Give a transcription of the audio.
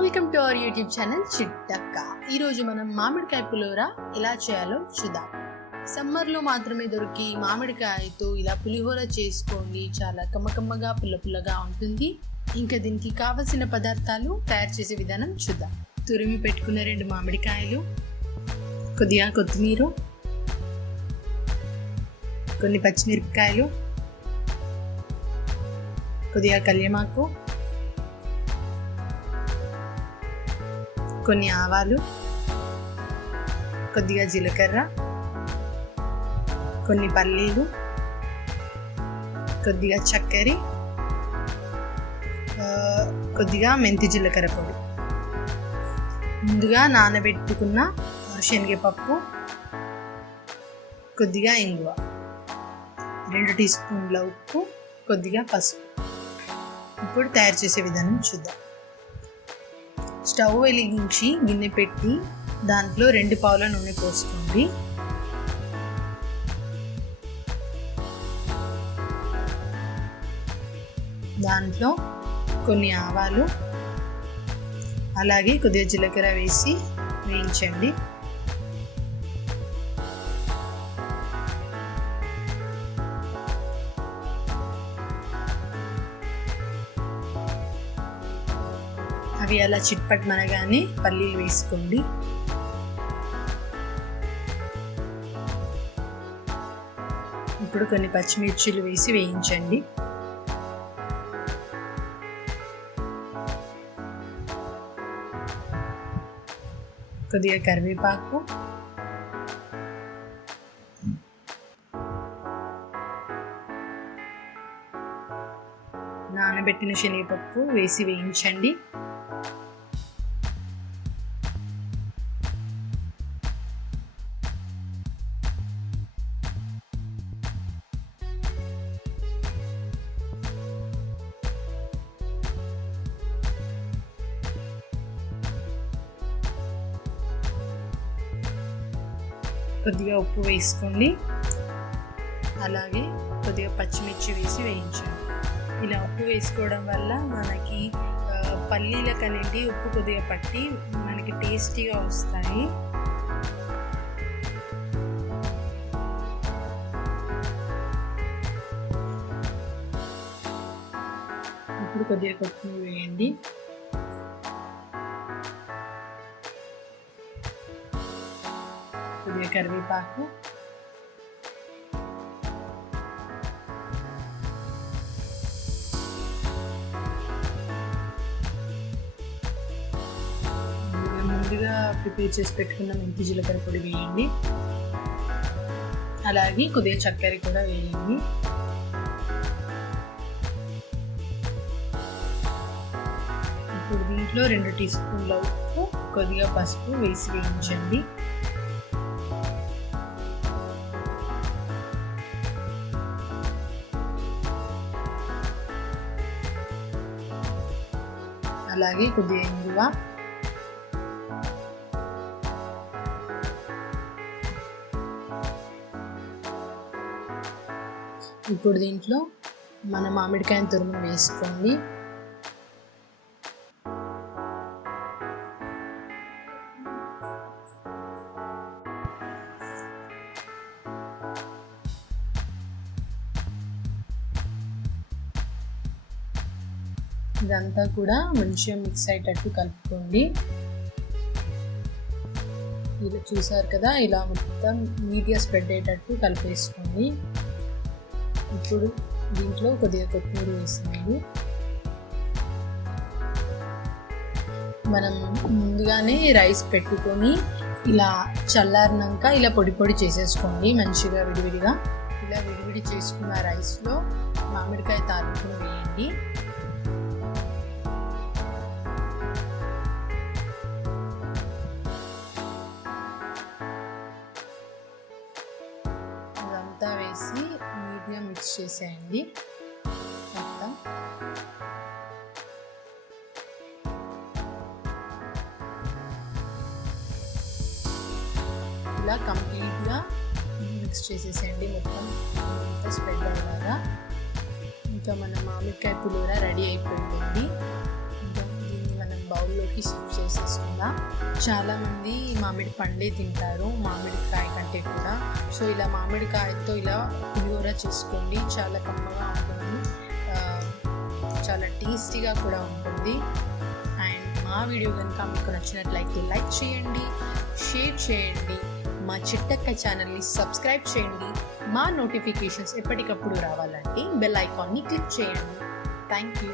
Welcome to our YouTube channel Chittakka. ఈరోజు మనం మామిడికాయ పులిహోర ఎలా చేయాలో చూద్దాం. సమ్మర్లో మాత్రమే దొరికి మామిడికాయతో ఇలా పులిహోర చేసుకోండి. చాలా కమ్మకమ్మగా పుల్లపుల్లగా ఉంటుంది. ఇంకా దీనికి కావలసిన పదార్థాలు తయారు చేసే విధానం చూద్దాం. తురిమి పెట్టుకున్న 2 మామిడికాయలు, కొద్దిగా కొత్తిమీర, కొన్ని పచ్చిమిరపకాయలు, కొద్దిగా కల్యమాకు, కొన్ని ఆవాలు, కొద్దిగా జీలకర్ర, కొన్ని పల్లీలు, కొద్దిగా చక్కెర, కొద్దిగా మెంతి జీలకర్ర పొడి, ముందుగా నానబెట్టుకున్న శనగపప్పు, కొద్దిగా ఇంగువ, 2 టీ స్పూన్ల ఉప్పు, కొద్దిగా పసుపు. ఇప్పుడు తయారు చేసే విధానం చూద్దాం. స్టవ్ వెలిగించి గిన్నె పెట్టి దాంట్లో 2 పావుల నూనె పోసుకోండి. దాంట్లో కొన్ని ఆవాలు, అలాగే కొద్దిగా జీలకర్ర వేసి వేయించండి. అవి అలా చిట్పట్టమనగానే పల్లీలు వేసుకోండి. ఇప్పుడు కొన్ని పచ్చిమిర్చిలు వేసి వేయించండి. కొద్దిగా కరివేపాకు, నానబెట్టిన శనగపప్పు వేసి వేయించండి. కొద్దిగా ఉప్పు వేసుకోండి. అలాగే కొద్దిగా పచ్చిమిర్చి వేసి వేయించండి. ఇలా ఉప్పు వేసుకోవడం వల్ల మనకి పల్లీలకు అనేది ఉప్పు కొద్దిగా పట్టి మనకి టేస్టీగా వస్తాయి. ఇప్పుడు కొద్దిగా కొత్తిమీర వేయండి. కొద్దిగా కరివేపాకు, ముందుగా ప్రిపేర్ చేసి పెట్టుకున్న మెంతి జీలకర్ర పొడి వేయండి. అలాగే కొద్దిగా చక్కెర కూడా వేయండి. ఇప్పుడు దీంట్లో 2 టీ స్పూన్ల ఉప్పు, కొద్దిగా పసుపు వేసి వేయించండి. అలాగే కొద్దిగా ఇంగువ, ఇప్పుడు దీంట్లో మన మామిడికాయ తురుము వేసుకోండి. ఇదంతా కూడా మంచిగా మిక్స్ అయ్యేటట్టు కలుపుకోండి. ఇలా చూసారు కదా, ఇలా మొత్తం నీట్గా స్ప్రెడ్ అయ్యేటట్టు కలిపేసుకోండి. ఇప్పుడు దీంట్లో కొద్దిగా కొత్తిమీర వేసుకోండి. మనం ముందుగానే రైస్ పెట్టుకొని ఇలా చల్లారినాక ఇలా పొడి పొడి చేసేసుకోండి. మంచిగా విడివిడిగా ఇలా విడివిడి చేసుకున్న రైస్లో మామిడికాయ తాలింపును వేయండి. ఇదంతా వేసి నీట్గా మిక్స్ చేసేయండి మొత్తం. ఇలా కంప్లీట్గా మిక్స్ చేసేసేయండి మొత్తం స్ప్రెడ్ అయ్యేలాగా. ఇంకా మన మామిడికాయ పులిహోర రెడీ అయిపోయింది. ఇంకా దీన్ని మనం బౌల్లోకి షిఫ్ట్ చేసేసుకుందాం. చాలామంది మామిడి పండే తింటారు మామిడికాయ కంటే కూడా. సో ఇలా మామిడికాయతో ఇలా పులిహోర చేసుకోండి, చాలా కమ్మగా ఉంటుంది, చాలా టేస్టీగా కూడా ఉంటుంది. అండ్ మా వీడియో కనుక మీకు నచ్చినట్లయితే లైక్ చేయండి, షేర్ చేయండి, మా చిట్టక్క ఛానల్ని సబ్స్క్రైబ్ చేయండి. మా నోటిఫికేషన్స్ ఎప్పటికప్పుడు రావాలంటే బెల్ ఐకాన్ని క్లిక్ చేయండి. Thank you.